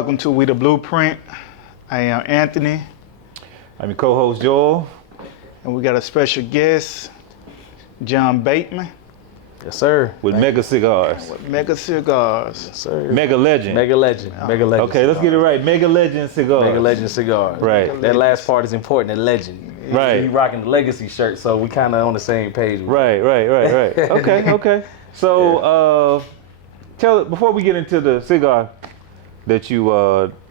Welcome to We the Blueprint. I am Anthony, I'm your co-host Joel. and we got a special guest, John Bateman, Yes, sir. With Mega Cigars. with Mega Cigars. Yes, sir. Mega Legend. Mega Legend. Mega Legend. Okay, let's get it right. Mega Legend Cigars. Mega Legend cigar. Right. That last part is important. The legend. Right. You rocking the legacy shirt, so we kind of on the same page. Right. Okay. So, before we get into the cigar that you,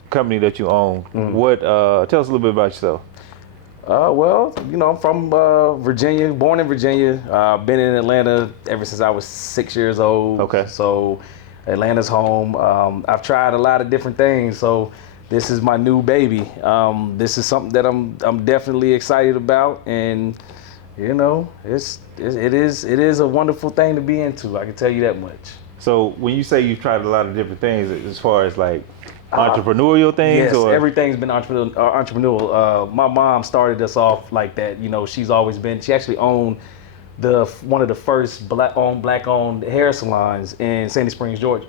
company that you own, tell us a little bit about yourself. Well, you know, I'm from Virginia, born in Virginia. Been in Atlanta ever since I was 6 years old. Okay. So Atlanta's home. I've tried a lot of different things. So this is my new baby. This is something that I'm definitely excited about, and you know, it is a wonderful thing to be into. I can tell you that much. So when you say you've tried a lot of different things, as far as like entrepreneurial things, yes, or everything's been entrepreneurial. My mom started us off like that. You know, she actually owned one of the first black-owned hair salons in Sandy Springs, Georgia.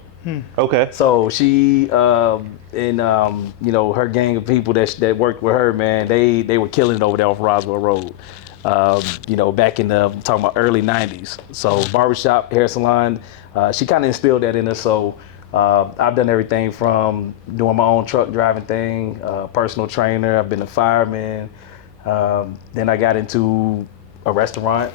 Okay. So she and you know, her gang of people that worked with her, man, they were killing it over there off Roswell Road. You know, back in the talking about early '90s. So barbershop, hair salon. She kind of instilled that in us. So I've done everything from doing my own truck driving thing, personal trainer. I've been a fireman. Then I got into a restaurant.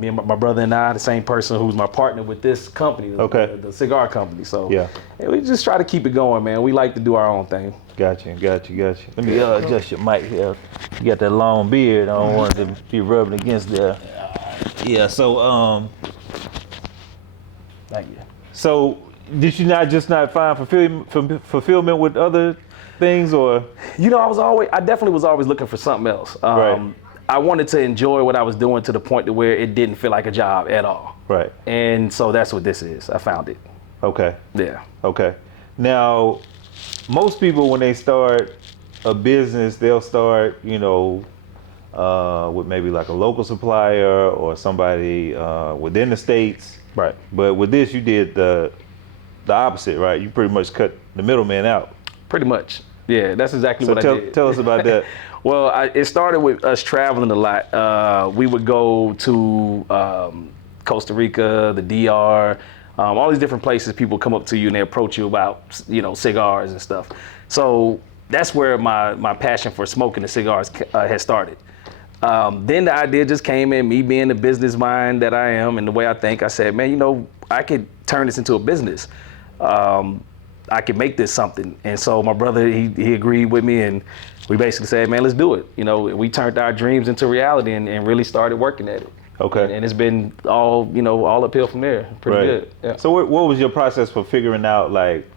Me and my brother and I, the same person who's my partner with this company, the cigar company. So yeah, we just try to keep it going, man. We like to do our own thing. Got you. Let me adjust your mic here. You got that long beard. I don't want it to be rubbing against there. Yeah. So Thank you. So did you not find fulfillment with other things, or? You know, I definitely was always looking for something else. Right. I wanted to enjoy what I was doing to the point to where it didn't feel like a job at all. Right. And so that's what this is. I found it. Okay. Yeah. Okay. Now, most people, when they start a business, they'll start, you know, with maybe like a local supplier or somebody within the States. Right. But with this, you did the opposite, right? You pretty much cut the middleman out. Pretty much. Yeah, that's exactly what I did. Tell us about that. Well, it started with us traveling a lot. We would go to Costa Rica, the DR, all these different places. People come up to you and they approach you about, you know, cigars and stuff. So that's where my passion for smoking the cigars has started. Then the idea just came in, me being the business mind that I am and the way I think. I said, man, you know, I could turn this into a business. I could make this something. And so my brother, he agreed with me, and we basically said, man, let's do it. You know, we turned our dreams into reality and really started working at it. Okay. And it's been all uphill from there. Pretty good. Yeah. So what was your process for figuring out, like,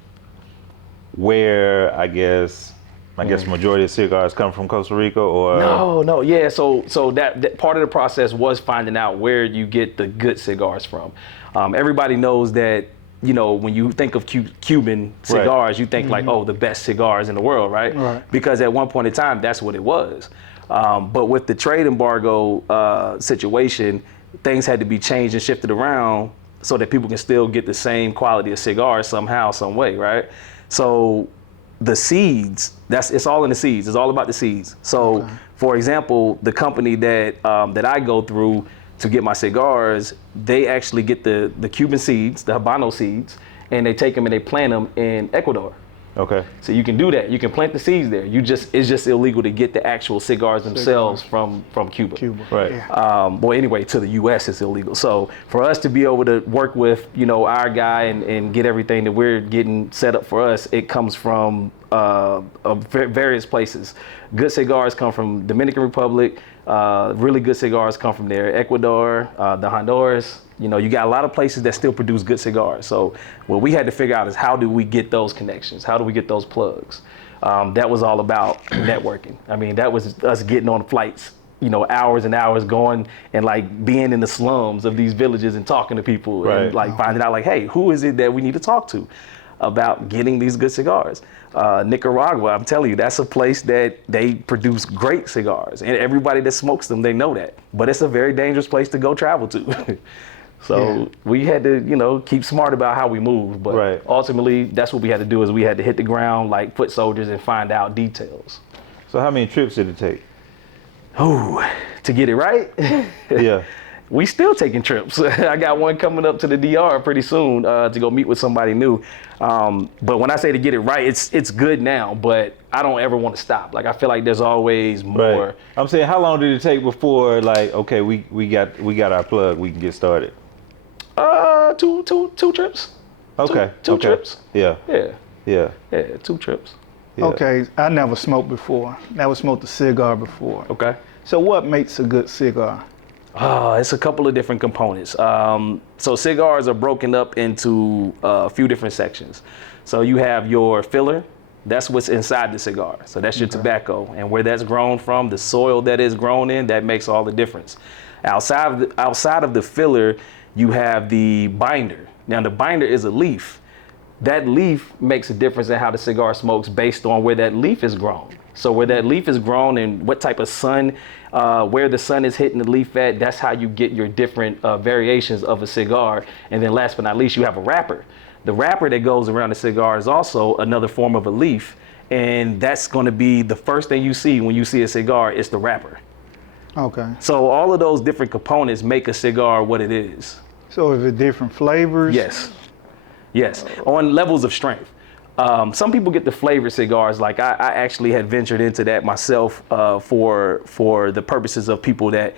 where, I guess majority of cigars come from Costa Rica, or? No. Yeah. So that part of the process was finding out where you get the good cigars from. Everybody knows that, you know, when you think of Cuban cigars, right, you think like, oh, the best cigars in the world, right? Right. Because at one point in time, that's what it was. But with the trade embargo situation, things had to be changed and shifted around so that people can still get the same quality of cigars somehow, some way, right? So the seeds, it's all in the seeds. It's all about the seeds. So, for example, the company that I go through to get my cigars, they actually get the Cuban seeds, the Habano seeds, and they take them and they plant them in Ecuador. Okay. So you can do that. You can plant the seeds there. It's just illegal to get the actual cigars themselves from Cuba. Right. Yeah. Well, anyway, to the U.S. it's illegal. So for us to be able to work with, you know, our guy and get everything that we're getting set up for us, it comes from various places. Good cigars come from Dominican Republic. Really good cigars come from there. Ecuador, the Honduras. You know, you got a lot of places that still produce good cigars. So what we had to figure out is, how do we get those connections? How do we get those plugs? That was all about networking. I mean, that was us getting on flights, you know, hours and hours, going and like being in the slums of these villages and talking to people, right, and like finding out like, hey, who is it that we need to talk to about getting these good cigars? Nicaragua, I'm telling you, that's a place that they produce great cigars, and everybody that smokes them, they know that. But it's a very dangerous place to go travel to. So we had to, you know, keep smart about how we move. But Right. ultimately, that's what we had to do is we had to hit the ground like foot soldiers and find out details. So how many trips did it take? Ooh, to get it right? Yeah. We still taking trips. I got one coming up to the DR pretty soon to go meet with somebody new. But when I say to get it right, it's good now, but I don't ever want to stop. Like I feel like there's always more. Right. I'm saying, how long did it take before, like, okay, we got our plug, we can get started? Two trips. Okay. Two trips. Yeah. Yeah, 2 trips. Yeah. Okay, I never smoked before. Never smoked a cigar before. Okay. So what makes a good cigar? It's a couple of different components. So cigars are broken up into a few different sections. So you have your filler. That's what's inside the cigar. So that's your tobacco. And where that's grown from, the soil that is grown in, that makes all the difference. Outside of the filler, you have the binder. Now the binder is a leaf. That leaf makes a difference in how the cigar smokes based on where that leaf is grown. So where that leaf is grown and what type of sun, where the sun is hitting the leaf at, that's how you get your different variations of a cigar. And then last but not least, you have a wrapper. The wrapper that goes around the cigar is also another form of a leaf. And that's going to be the first thing you see when you see a cigar is the wrapper. Okay. So all of those different components make a cigar what it is. So is it different flavors? Yes, on levels of strength. Some people get the flavored cigars. Like I actually had ventured into that myself for the purposes of people that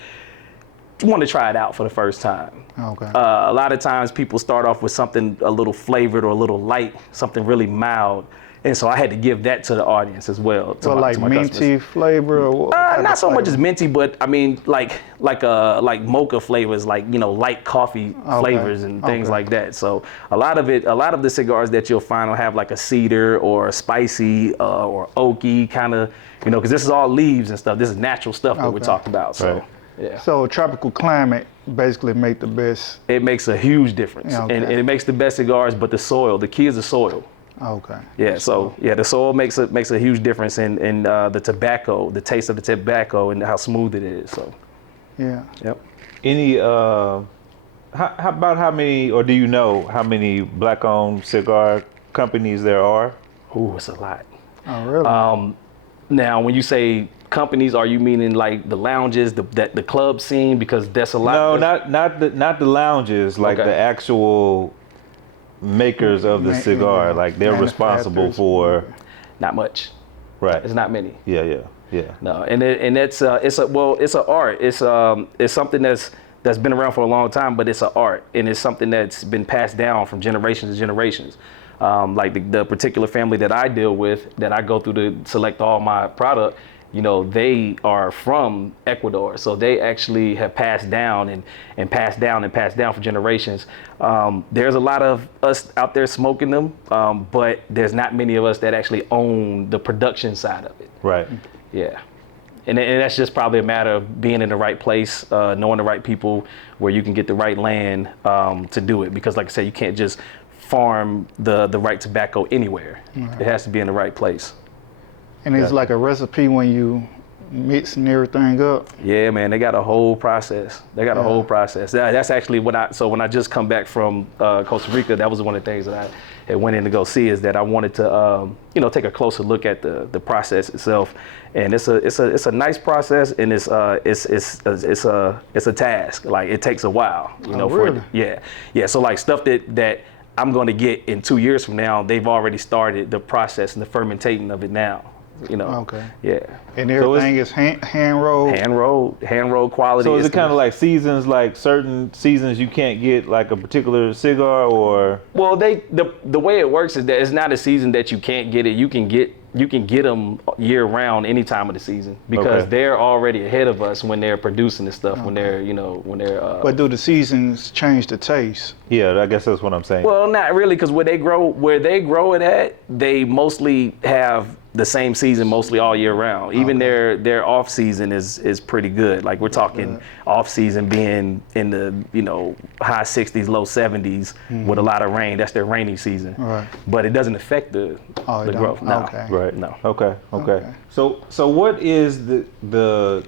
want to try it out for the first time. Okay. A lot of times people start off with something a little flavored or a little light, something really mild. And so I had to give that to the audience as well. So like minty flavor or what type not of so much flavor? as minty, but I mean like mocha flavors, like, you know, light coffee flavors and things like that. So a lot of the cigars that you'll find will have like a cedar or a spicy or oaky kind of, you know, because this is all leaves and stuff. This is natural stuff that we're talking about. So yeah. So tropical climate basically make the best. It makes a huge difference, Yeah, and it makes the best cigars. But the soil, the key is the soil. Okay. Yeah, so the soil makes a huge difference in the tobacco, the taste of the tobacco, and how smooth it is. So, Yeah. yep. Any, how about how many, or do you know how many black-owned cigar companies there are? Ooh, it's a lot. Oh, really? Now, when you say companies, are you meaning like the lounges, the club scene? Because that's a lot. No, not the lounges, like Okay. the actual makers of the cigar. Like they're responsible for. Not much. Right. It's not many. Yeah. No, and it's an art. It's something that's been around for a long time, but it's an art, and it's something that's been passed down from generations to generations. Like the particular family that I deal with, that I go through to select all my product, you know, they are from Ecuador, so they actually have passed down and passed down for generations. There's a lot of us out there smoking them, but there's not many of us that actually own the production side of it. Right. Yeah. And that's just probably a matter of being in the right place, knowing the right people, where you can get the right land to do it. Because like I said, you can't just farm the right tobacco anywhere. It has to be in the right place. And it's like a recipe when you mixing everything up. Yeah, man, they got a whole process. A whole process. That's actually when I just come back from Costa Rica, that was one of the things that I had went in to go see, is that I wanted to take a closer look at the process itself. And it's a nice process, and it's a task. Like it takes a while, Really? Yeah. So like stuff that I'm going to get in 2 years from now, they've already started the process and the fermentating of it now. Okay. Yeah. And everything is hand rolled. Hand rolled quality. So is it kind of like seasons, like certain seasons you can't get like a particular cigar, or? Well, the way it works is that it's not a season that you can't get it. You can get them year round any time of the season, because they're already ahead of us when they're producing this stuff. When they're But do the seasons change the taste? Yeah, I guess that's what I'm saying. Well, not really, because where they grow it at, they mostly have the same season mostly all year round. Even their off season is pretty good. Like we're talking off season being in the high 60s, low 70s with a lot of rain. That's their rainy season. Right. But it doesn't affect the growth. No. Okay. Right. No. Okay. So what is the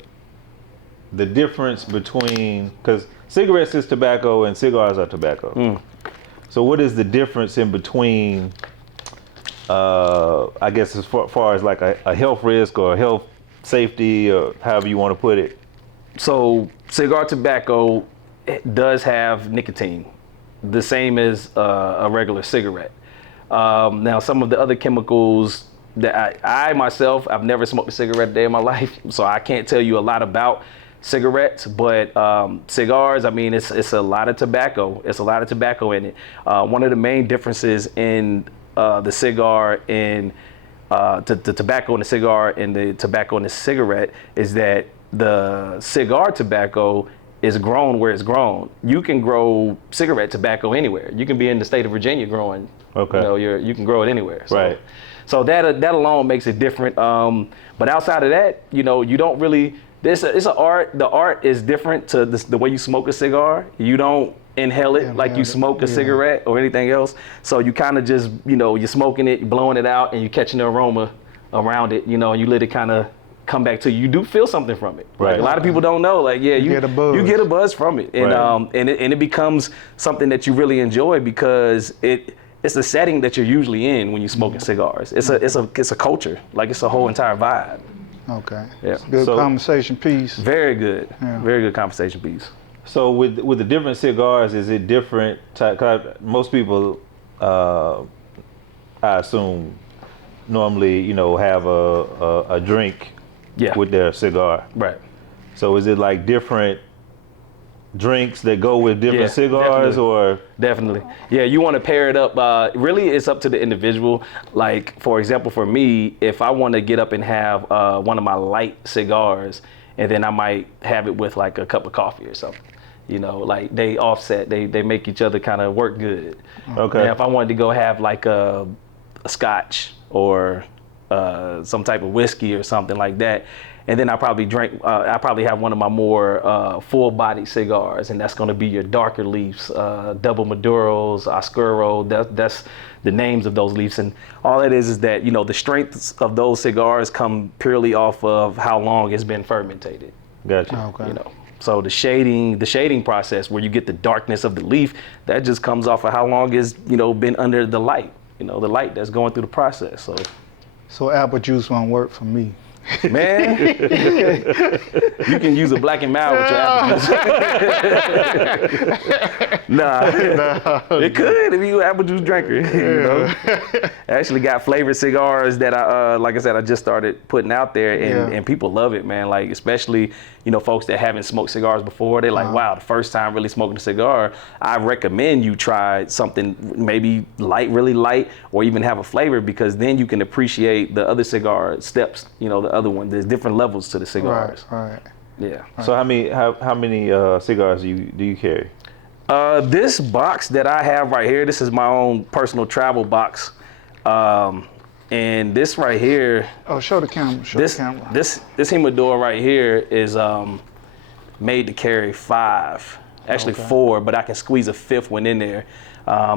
the difference between, because cigarettes is tobacco and cigars are tobacco. So what is the difference in between, I guess as far as like a health risk or health safety or however you want to put it? So cigar tobacco does have nicotine, the same as a regular cigarette. Now, some of the other chemicals that I myself, I've never smoked a cigarette a day in my life, so I can't tell you a lot about cigarettes, but cigars, I mean, it's a lot of tobacco. It's a lot of tobacco in it. One of the main differences in the cigar and the tobacco in the cigar and the tobacco in the cigarette is that the cigar tobacco is grown where it's grown. You can grow cigarette tobacco anywhere. You can be in the state of Virginia growing. Okay. You know, you can grow it anywhere. So, Right. So that alone makes it different. But outside of that, you know, you don't really. It's an art. The art is different to the way you smoke a cigar. You don't inhale it like you smoke a cigarette or anything else. So you kind of just, you know, you're smoking it, you're blowing it out, and you're catching the aroma around it. You know, and you let it kind of come back to you. You do feel something from it. Right. Like, a lot of people don't know. Like, yeah, you get a buzz. You get a buzz from it, and Right. and it becomes something that you really enjoy because it's a setting that you're usually in when you're smoking cigars. It's a culture. Like, it's a whole entire vibe. Okay. Yeah. It's a good So- conversation piece. Very good. Yeah. Very good conversation piece. So with the different cigars, is it different? 'Cause most people, I assume, normally, you know, have a drink Yeah. with their cigar. Right. So is it like different drinks that go with different Yeah, cigars, definitely. or? Definitely. Yeah, you want to pair it up. Really, it's up to the individual. Like, for example, for me, if I want to get up and have one of my light cigars, and then I might have it with like a cup of coffee or something. You know, like they offset. They make each other kind of work good. Okay. And if I wanted to go have like a scotch or some type of whiskey or something like that, and then I probably I probably have one of my more full-bodied cigars, and that's going to be your darker leaves, double Maduros, Oscuro. That's the names of those leaves, and all it is that, you know, the strengths of those cigars come purely off of how long it's been fermented. Gotcha. Okay. You know, so the shading process where you get the darkness of the leaf, that just comes off of how long it's, you know, been under the light. You know, the light that's going through the process. So apple juice won't work for me. Man, you can use a Black and Mild with your apple juice. Nah, it could if you're an apple juice drinker. You know, I actually got flavored cigars that like I said, I just started putting out there, and people love it, man. Like, especially, you know, folks that haven't smoked cigars before. They're like, wow, the first time really smoking a cigar. I recommend you try something maybe light, really light, or even have a flavor, because then you can appreciate the other cigar steps. You know, the other one. There's different levels to the cigars. Right. Yeah. So how many cigars do you carry? This box that I have right here, this is my own personal travel box. And this right here, Oh, show the camera. this humidor right here is made to carry 5, actually 4, but I can squeeze a 5th one in there.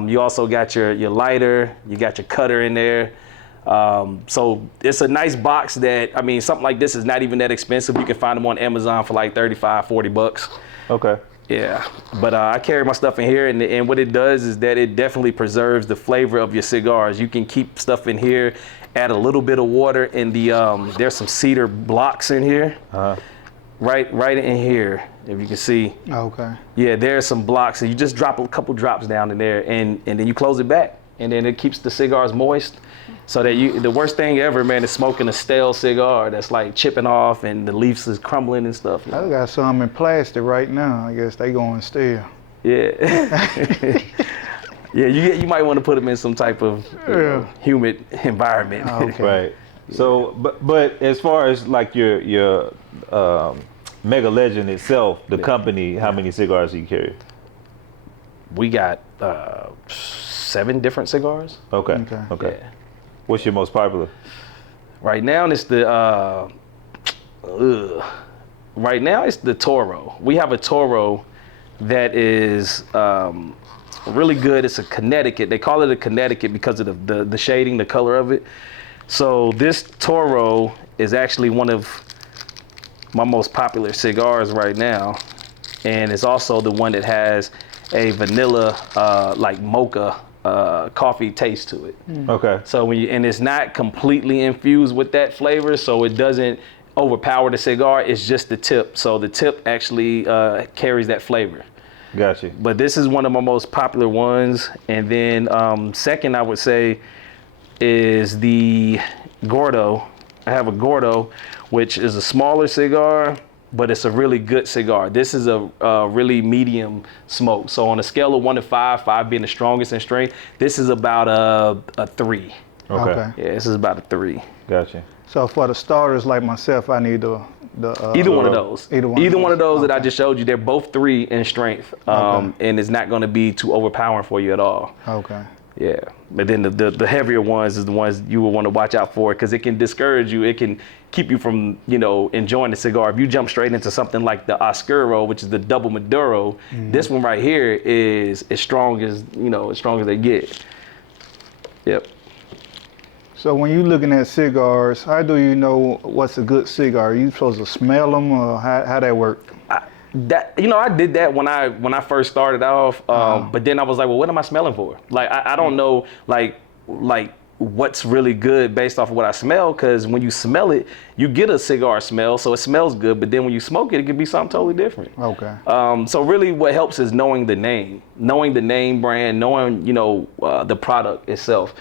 You also got your lighter, you got your cutter in there. So it's a nice box that, I mean, something like this is not even that expensive. You can find them on Amazon for like $35-40. Okay. Yeah, but I carry my stuff in here, and what it does is that it definitely preserves the flavor of your cigars. You can keep stuff in here, add a little bit of water, and there's some cedar blocks in here, right in here, if you can see. Okay. Yeah, there's some blocks, and you just drop a couple drops down in there, and then you close it back, and then it keeps the cigars moist. So that the worst thing ever, man, is smoking a stale cigar that's like chipping off and the leaves is crumbling and stuff. I got some in plastic right now. I guess they going stale. Yeah. Yeah, you might want to put them in some type of humid environment. Okay. Right. So, but as far as like your Mega Legend itself, the company, how many cigars do you carry? We got 7 different cigars. Okay. Yeah. What's your most popular? Right now it's the Toro. We have a Toro that is really good. It's a Connecticut. They call it a Connecticut because of the shading, the color of it. So this Toro is actually one of my most popular cigars right now, and it's also the one that has a vanilla, like mocha coffee taste to it. Okay. So and it's not completely infused with that flavor, so it doesn't overpower the cigar. It's just the tip. So the tip actually carries that flavor. Gotcha. But this is one of my most popular ones. And then second, I would say, is the Gordo. I have a Gordo, which is a smaller cigar, but it's a really good cigar. This is a really medium smoke. So on a scale of 1 to 5, 5 being the strongest in strength, this is about a 3. Okay. Yeah, this is about a 3. Gotcha. So for the starters like myself, I need the Either one of those. Either one of those that I Okay. just showed you, they're both 3 in strength, and it's not going to be too overpowering for you at all. Okay. Yeah, but then the heavier ones is the ones you will want to watch out for, because it can discourage you. It can keep you from, enjoying the cigar. If you jump straight into something like the Oscuro, which is the double Maduro, this one right here is as strong as they get. Yep. So when you're looking at cigars, how do you know what's a good cigar? Are you supposed to smell them, or how that work? I did that when I first started off, but then I was like, well, what am I smelling for? Like, I don't know, like what's really good based off of what I smell, because when you smell it, you get a cigar smell, so it smells good, but then when you smoke it, it can be something totally different. Okay. So really what helps is knowing the name brand, knowing, the product itself,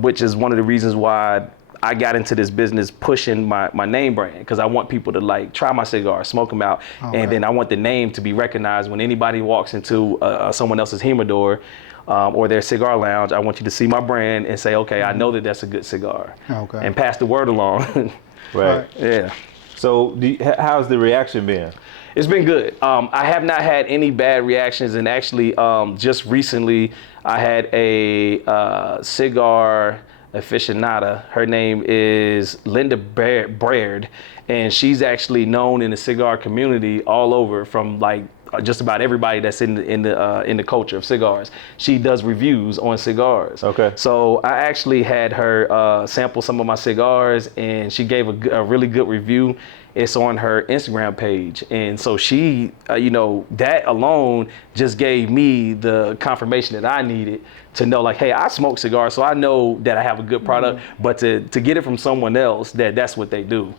which is one of the reasons why I got into this business pushing my name brand, because I want people to like try my cigars, smoke them out, and then I want the name to be recognized when anybody walks into someone else's humidor or their cigar lounge. I want you to see my brand and say, okay, I know that that's a good cigar, and pass the word along. Right. Yeah. So how's the reaction been? It's been good. I have not had any bad reactions, and actually just recently I had a cigar aficionada. Her name is Linda Baird, and she's actually known in the cigar community all over, from like just about everybody that's in the culture of cigars. She does reviews on cigars. Okay. So I actually had her sample some of my cigars, and she gave a really good review. It's on her Instagram page. And so she, that alone just gave me the confirmation that I needed to know, like, hey, I smoke cigars, so I know that I have a good product. But to get it from someone else, that's what they do,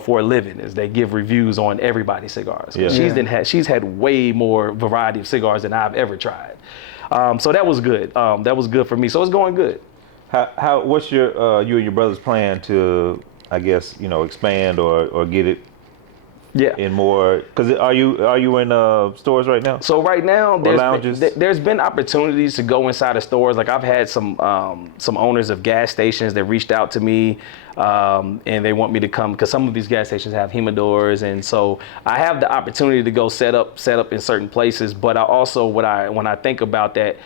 for a living, is they give reviews on everybody's cigars. Yeah. She's had way more variety of cigars than I've ever tried. So that was good. That was good for me. So it's going good. What's your you and your brother's plan to, I guess, expand or get it in more? Because are you in stores right now? So right now, there's been opportunities to go inside of stores. Like, I've had some owners of gas stations that reached out to me, and they want me to come, because some of these gas stations have humidors, and so I have the opportunity to go set up in certain places. But I also, when I think about that,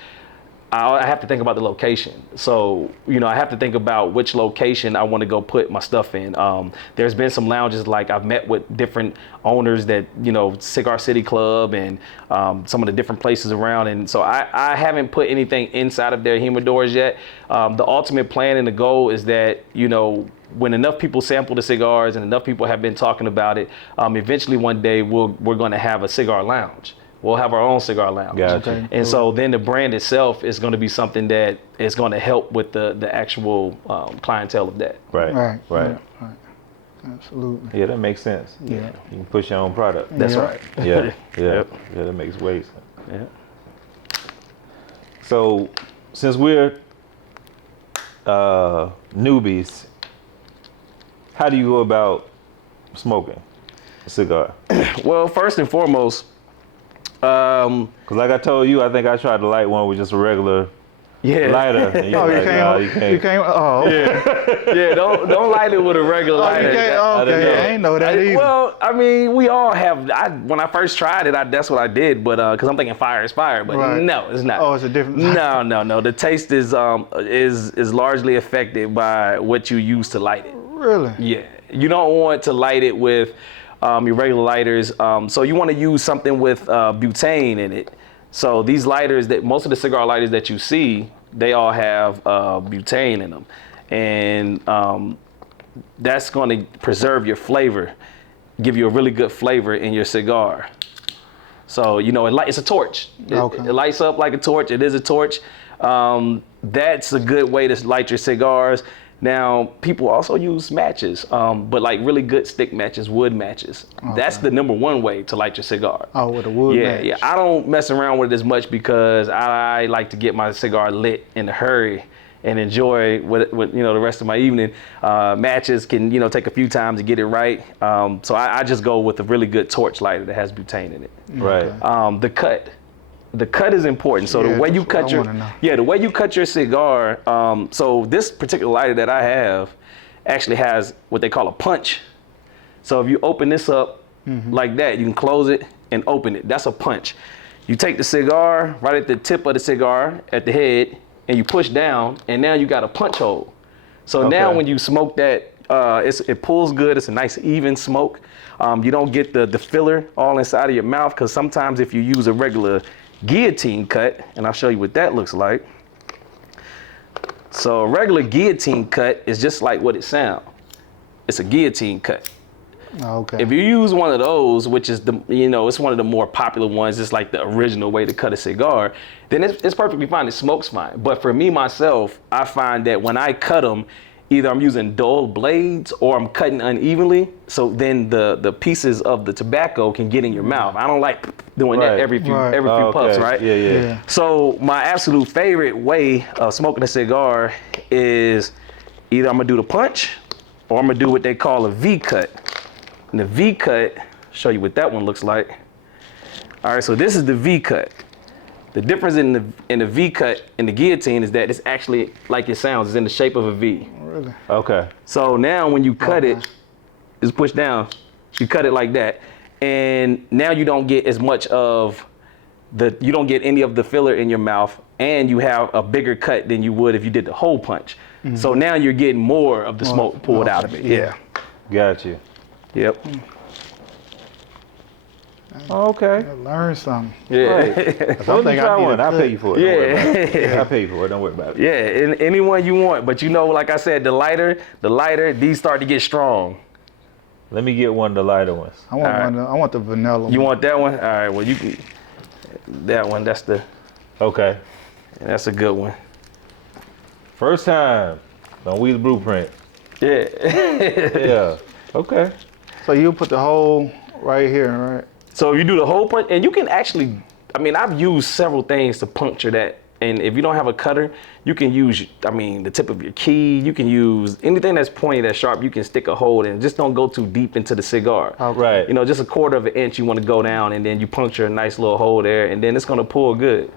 I have to think about the location. So, I have to think about which location I want to go put my stuff in. There's been some lounges, like I've met with different owners that, Cigar City Club and some of the different places around. And so I haven't put anything inside of their humidors yet. The ultimate plan and the goal is that, when enough people sample the cigars and enough people have been talking about it, eventually one day we're going to have a cigar lounge. We'll have our own cigar lounge. Gotcha. Okay. And so then the brand itself is going to be something that is going to help with the actual clientele of that. Right. Right. Absolutely. Yeah, that makes sense. Yeah. You can push your own product. That's Yeah. right. Yeah. Yep. Yeah, that makes way sense. Yeah. So, since we're newbies, how do you go about smoking a cigar? Well, first and foremost, Because like I told you, I think I tried to light one with just a regular lighter. And Oh, like, "Nah, you can't. Oh, yeah, don't light it with a regular Oh, lighter. you can't. I didn't know. Okay, I ain't know that either. Well, I mean, we all have. When I first tried it, that's what I did. But because I'm thinking fire is fire, but Right. no, it's not. Oh, it's a different. No. The taste is largely affected by what you use to light it. Really? Yeah, you don't want to light it with your regular lighters. So you want to use something with butane in it. So these lighters, that most of the cigar lighters that you see, they all have butane in them, and that's going to preserve your flavor. give you a really good flavor in your cigar. So, you know, it's a torch. It lights up like a torch. It is a torch. That's a good way to light your cigars. Now, people also use matches, but like really good stick matches, wood matches. That's the number one way to light your cigar. Oh, with a wood match. Yeah. I don't mess around with it as much because I like to get my cigar lit in a hurry and enjoy with you know, the rest of my evening. Matches can, you know, take a few times to get it right. So I just go with a really good torch lighter that has butane in it. Right. The cut is important. So the way you cut the way you cut your cigar. So this particular lighter that I have actually has what they call a punch. So if you open this up like that, you can close it and open it. That's a punch. You take the cigar right at the tip of the cigar at the head, and you push down, and now you got a punch hole. So now when you smoke that, it pulls good. It's a nice even smoke. You don't get the filler all inside of your mouth, because sometimes if you use a regular guillotine cut, and I'll show you what that looks like. So a regular guillotine cut is just like what it sounds. It's a guillotine cut. Okay. If you use one of those, which is it's one of the more popular ones, it's like the original way to cut a cigar, then it's perfectly fine. It smokes fine. But for me, myself, I find that when I cut them, either I'm using dull blades or I'm cutting unevenly. So then the pieces of the tobacco can get in your mouth. I don't like doing that every few puffs, right? Yeah. So my absolute favorite way of smoking a cigar is either I'm gonna do the punch or I'm gonna do what they call a V cut. And the V cut, show you what that one looks like. All right, so this is the V cut. The difference in the V cut and the guillotine is that it's actually like it sounds. It's in the shape of a V. Really? Okay. So now when you cut it, it's pushed down. You cut it like that, and now you don't get as much of you don't get any of the filler in your mouth, and you have a bigger cut than you would if you did the hole punch. So now you're getting more of the smoke pulled out of it. Yeah. Got you. Yep. Okay. Learn something. Yeah. Right. Let me try one. I'll pay you for it. Yeah. I'll pay you for it. Don't worry about it. Yeah, and any one you want. But you know, like I said, the lighter, these start to get strong. Let me get one of the lighter ones. I want the vanilla. You want that one? All right. Well, you can. That one. That's the. Okay. That's a good one. First time on We the Blueprint. Yeah. Yeah. Okay. So you put the hole right here, right? So you do the whole punch, and you can actually. I mean, I've used several things to puncture that. And if you don't have a cutter, you can use, the tip of your key. You can use anything that's pointy, that's sharp. You can stick a hole in. Just don't go too deep into the cigar. Right. Just a quarter of an inch you want to go down, and then you puncture a nice little hole there, and then it's going to pull good.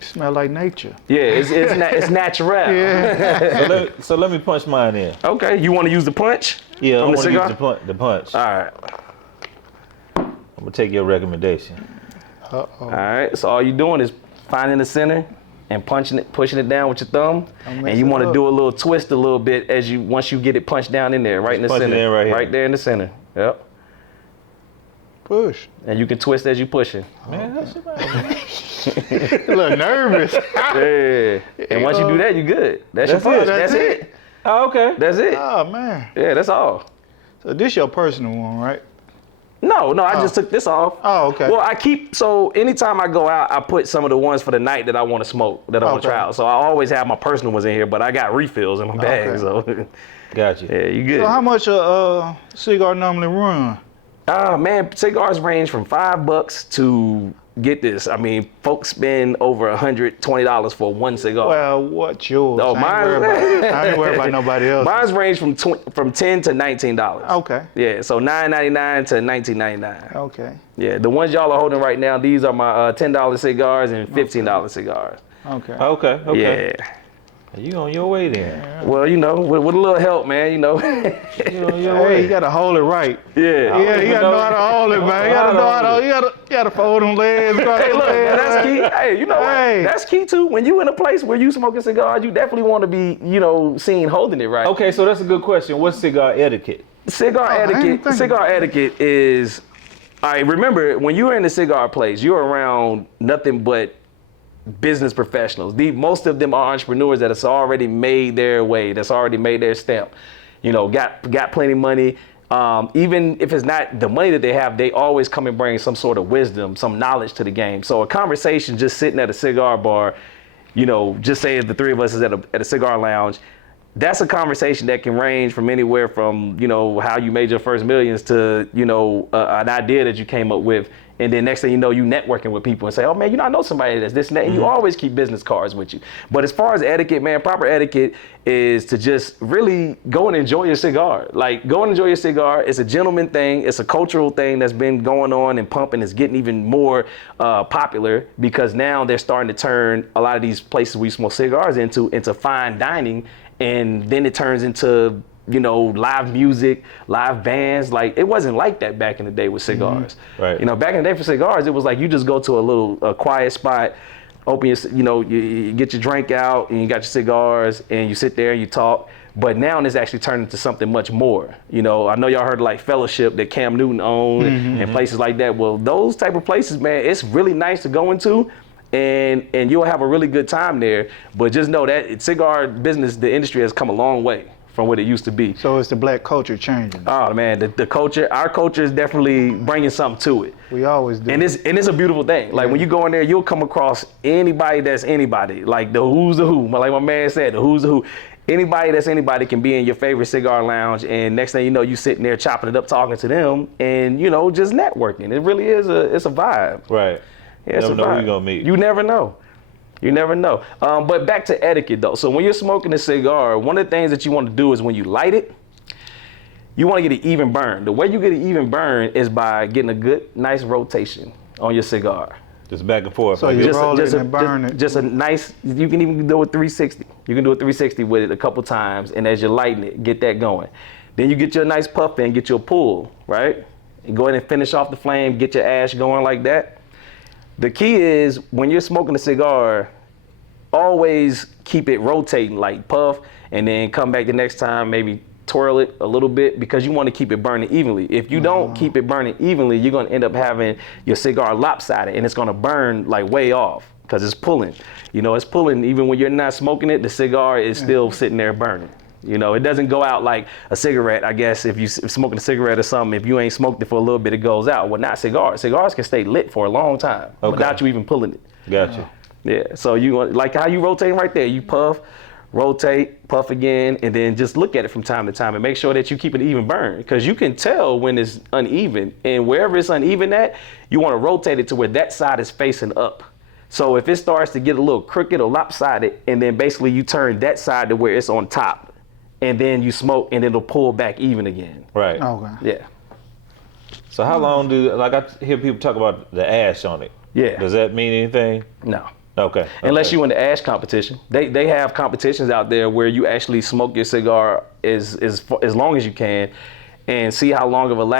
Smell like nature. Yeah, it's natural. Yeah. So let me punch mine in. Okay, you want to use the punch? Yeah, I from want the to cigar? use the punch. All right. I'm gonna take your recommendation. All right. So all you're doing is finding the center and pushing it down with your thumb, and you want to do a little twist a little bit once you get it punched down in there, right in the punch it center, in right here. right there in the center. Yep. Push. And you can twist as you push it. Man, that's A little nervous. Yeah. And once you do that, you're good. That's your punch. That's it. Oh, okay. That's it. Oh man. Yeah, that's all. So this your personal one, right? No, I just took this off. Oh, okay. Well, so anytime I go out, I put some of the ones for the night that I want to smoke, that I want to try out. So I always have my personal ones in here, but I got refills in my bag, so. Got you. Yeah, you good. So how much a cigar normally run? Man, cigars range from $5 to, get this, folks spend over $120 for one cigar. Well, what's yours? Oh, I ain't worried about nobody else. Mine's range from $10 to $19. Okay. Yeah, so $9.99 to $19.99. Okay. Yeah, the ones y'all are holding right now, these are my $10 cigars and $15 cigars. Okay. Okay. Yeah. You on your way then. Well, with a little help, man, You on your Hey, way. you gotta hold it right. Yeah. Yeah, you gotta know how to hold it, man. You gotta know how to. You gotta fold them legs. Hey, look, man, that's key. Hey, Hey. what? That's key too. When you in a place where you smoking cigars, you definitely want to be, seen holding it right. Okay, so that's a good question. What's cigar etiquette? Cigar etiquette is, all right, remember, when you're in a cigar place, you're around nothing but business professionals. Most of them are entrepreneurs that has already made their way, that's already made their stamp. Got plenty of money. even if it's not the money that they have, they always come and bring some sort of wisdom, some knowledge to the game. So a conversation just sitting at a cigar bar, just say if the three of us is at a cigar lounge, that's a conversation that can range from anywhere from, how you made your first millions to, an idea that you came up with. And then next thing you know, you networking with people and say, oh man, I know somebody that's this and that. And you always keep business cards with you. But as far as etiquette, man, proper etiquette is to just really go and enjoy your cigar. Like, go and enjoy your cigar. It's a gentleman thing. It's a cultural thing that's been going on and pumping. It's getting even more popular because now they're starting to turn a lot of these places we smoke cigars into fine dining. And then it turns into, live music, live bands. Like, it wasn't like that back in the day with cigars. Right. Back in the day for cigars, it was like you just go to a quiet spot, open your, you get your drink out and you got your cigars and you sit there and you talk. But now it's actually turned into something much more. I know y'all heard of like Fellowship that Cam Newton owned and places like that. Well, those type of places, man, it's really nice to go into. And you'll have a really good time there. But just know that cigar business, the industry has come a long way from what it used to be. So it's the black culture changing. Oh man, the culture, our culture is definitely bringing something to it. We always do. And it's a beautiful thing. Like when you go in there, you'll come across anybody that's anybody. Like the who's the who. Like my man said, the who's the who. Anybody that's anybody can be in your favorite cigar lounge, and next thing you know, you sitting there chopping it up, talking to them, and just networking. It really is it's a vibe. Right. Yeah, Never know who you're gonna meet. You never know. You never know. But back to etiquette though. So when you're smoking a cigar, one of the things that you want to do is when you light it, you want to get an even burn. The way you get an even burn is by getting a good, nice rotation on your cigar. Just back and forth. So like you this. roll it and burn it. Just a nice, you can even do a 360. You can do a 360 with it a couple times, and as you're lighting it, get that going. Then you get your nice puff in, get your pull, right? And go ahead and finish off the flame, get your ash going like that. The key is when you're smoking a cigar, always keep it rotating, like puff, and then come back the next time, maybe twirl it a little bit because you want to keep it burning evenly. If you don't keep it burning evenly, you're going to end up having your cigar lopsided and it's going to burn like way off because it's pulling. It's pulling even when you're not smoking it, the cigar is still sitting there burning. It doesn't go out like a cigarette. I guess if you're smoking a cigarette or something, if you ain't smoked it for a little bit, it goes out. Well, not cigars. Cigars can stay lit for a long time without you even pulling it. Gotcha. Yeah. So you want, like how you rotating right there. You puff, rotate, puff again, and then just look at it from time to time and make sure that you keep an even burn because you can tell when it's uneven. And wherever it's uneven at, you want to rotate it to where that side is facing up. So if it starts to get a little crooked or lopsided, and then basically you turn that side to where it's on top. And then you smoke and it'll pull back even again. Right. Okay. Yeah. So how long I hear people talk about the ash on it. Yeah. Does that mean anything? No. Okay. Unless you in the ash competition. They have competitions out there where you actually smoke your cigar as long as you can and see how long of a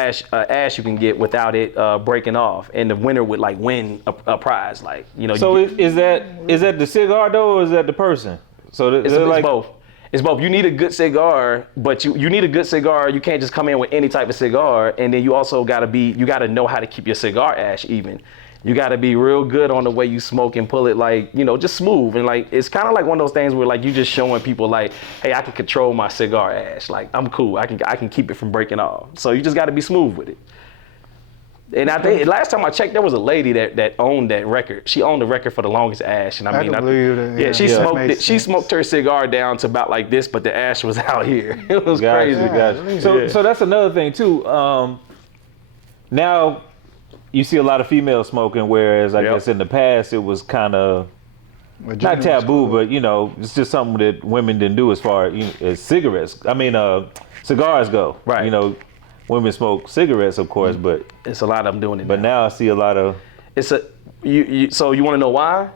ash you can get without it breaking off. And the winner would like win a prize. Like, So is that the cigar though or is that the person? So it's both. It's both. You need a good cigar, but you need a good cigar. You can't just come in with any type of cigar. And then you also got to know how to keep your cigar ash even. You got to be real good on the way you smoke and pull it like, just smooth. And like, it's kind of like one of those things where like you just showing people like, hey, I can control my cigar ash. Like, I'm cool. I can keep it from breaking off. So you just got to be smooth with it. And I think last time I checked, there was a lady that owned that record. She owned the record for the longest ash. And I mean, believe that. Yeah, she smoked it. She smoked her cigar down to about like this, but the ash was out here. It was crazy. Gotcha. So that's another thing too. Now you see a lot of females smoking, whereas I guess in the past it was kind of not taboo, but it's just something that women didn't do as far as cigarettes. I mean, cigars go. Right. Women smoke cigarettes, of course, but it's a lot of them doing it. But now I see a lot of. So you want to know why?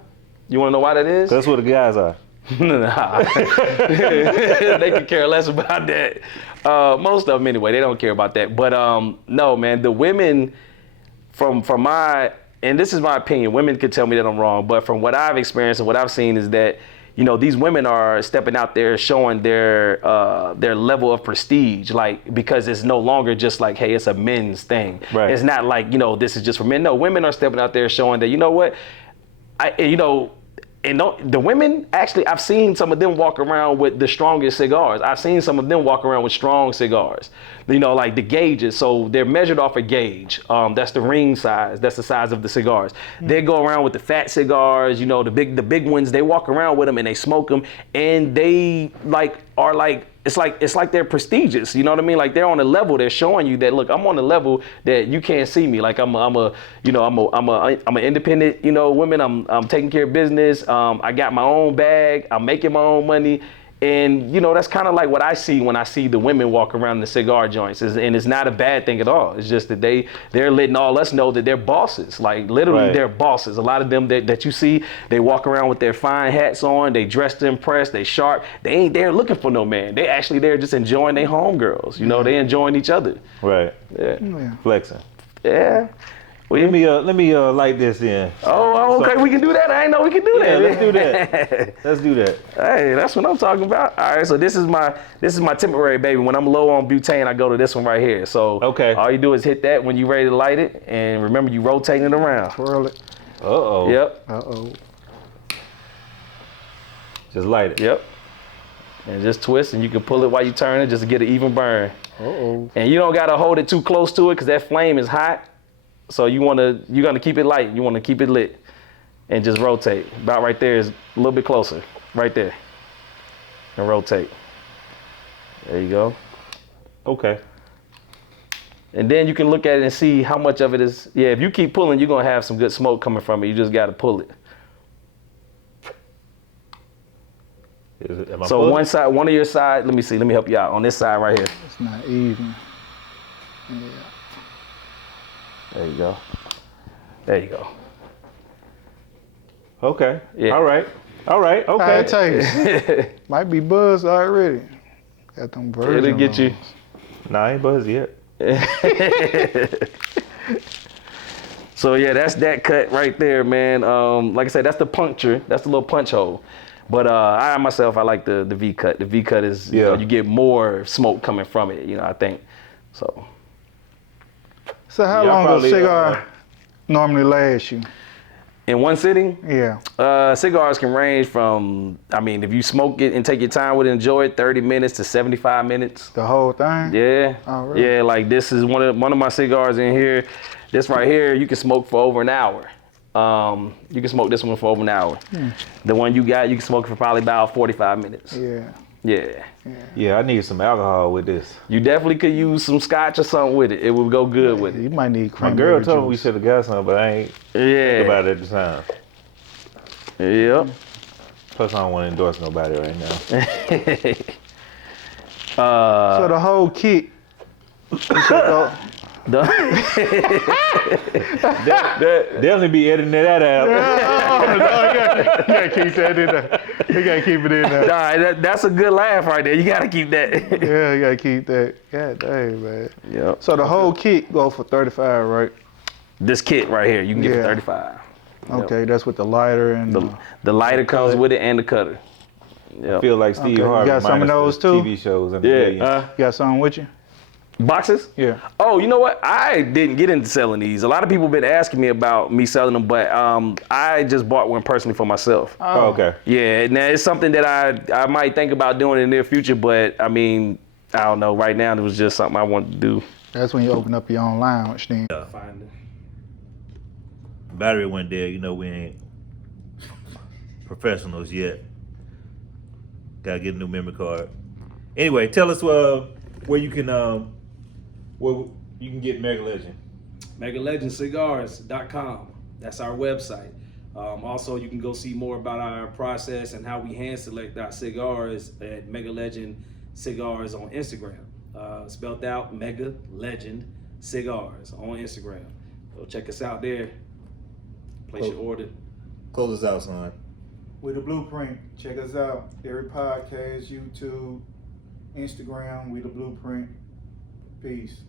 You want to know why that is? That's what the guys are. Nah. They can care less about that. Most of them anyway. They don't care about that. But no, man. The women, from my, and this is my opinion. Women could tell me that I'm wrong, but from what I've experienced and what I've seen is that. These women are stepping out there showing their level of prestige, like, because it's no longer just like, hey, it's a men's thing. Right. It's not like, this is just for men. No, women are stepping out there showing that, you know what, And the women, actually, I've seen some of them walk around with the strongest cigars. I've seen some of them walk around with strong cigars. You know, like the gauges. So they're measured off a gauge. That's the ring size. That's the size of the cigars. They go around with the fat cigars. You know, the big ones. They walk around with them and they smoke them, and they are like. It's like they're prestigious, you know what I mean? Like they're on a level. They're showing you that, look, I'm on a level that you can't see me. Like I'm an independent, you know, woman. I'm taking care of business. I got my own bag. I'm making my own money, and you know that's kind of like what I see when I see the women walk around the cigar joints. And it's not a bad thing at all. It's just that they're letting all us know that they're bosses. Like literally, Right. they're bosses. A lot of them that you see, they walk around with their fine hats on. They dress to impress. They sharp. They ain't there looking for no man. They actually there just enjoying their homegirls. You know, they enjoying each other. Right. Yeah. Yeah. Flexing. Yeah. Let me light this in. Oh, okay. We can do that. I didn't know we could do Yeah, that. let's do that. Let's do that. Hey, that's what I'm talking about. All right, so this is my temporary baby. When I'm low on butane, I go to this one right here. So Okay. all you do is hit that when you're ready to light it, and remember you rotating it around. Twirl it. Uh-oh. Yep, Uh-oh. Just light it. yep. And just twist, and you can pull it while you turn it just to get an even burn. Uh-oh. And you don't gotta hold it too close to it because that flame is hot. So you're gonna keep it light. You want to keep it lit, and just rotate. About right there is a little bit closer, right there, and rotate. There you go. Okay. And then you can look at it and see how much of it is. Yeah, if you keep pulling, you're gonna have some good smoke coming from it. You just gotta pull it. Am I So pulling? one side, one of your side. Let me see. Let me help you out on this side right here. It's not even. Yeah. There you go. There you go. Okay. Yeah. All right. Okay. I tell you, might be buzzed already. Got them virgin It'll get you. ones. Nah, I ain't buzzed yet. So yeah, that's that cut right there, man. Like I said, that's the puncture. That's the little punch hole. But I myself, I like the V cut. The V cut is, you know, you get more smoke coming from it. You know, I think. So. So how Yeah, long probably, does a cigar normally last you? In one sitting, Yeah. cigars can range from, I mean, if you smoke it and take your time with it, enjoy it, 30 minutes to 75 minutes. The whole thing? Yeah. Oh, really? Yeah, like this is one of my cigars in here. This right here, you can smoke for over an hour. You can smoke this one for over an hour. The one you got, you can smoke for probably about 45 minutes. Yeah. Yeah. Yeah, I need some alcohol with this. You definitely could use some scotch or something with it. It would go good with it. You might need My cranberry girl told me we juice. should have got some, but I ain't think Yeah. about it at the time. Yep. Plus, I don't want to endorse nobody right now. So the whole kit. you should go- Definitely be editing that out. Oh, no, you gotta keep that in there. You gotta keep it in there. Nah, that's a good laugh right there. You gotta keep that. Yeah, you gotta keep that. God dang, man. Yep. So the whole kit go for 35, right? This kit right here, you can get for Yeah. 35. Okay, that's with the lighter and The lighter comes with it and the cutter. I Yep. feel like Steve Okay, you Harvey. got some of minus those the too? TV shows and the Yeah. millions. you got something with you? Boxes? Yeah. Oh, you know what? I didn't get into selling these. A lot of people been asking me about me selling them, but I just bought one personally for myself. Oh, okay. Yeah, now it's something that I might think about doing in the near future, but I mean, I don't know. Right now, it was just something I wanted to do. That's when you open up your own lounge then. Battery went dead. You know we ain't professionals yet. Gotta get a new memory card. Anyway, tell us where you can get Mega Legend. MegaLegendCigars.com. That's our website. Also, you can go see more about our process and how we hand select our cigars at Mega Legend Cigars on Instagram. Spelled out Mega Legend Cigars on Instagram. So check us out there. Place your order. Close us out, son. With the blueprint, check us out. Every podcast, YouTube, Instagram, We the Blueprint. Peace.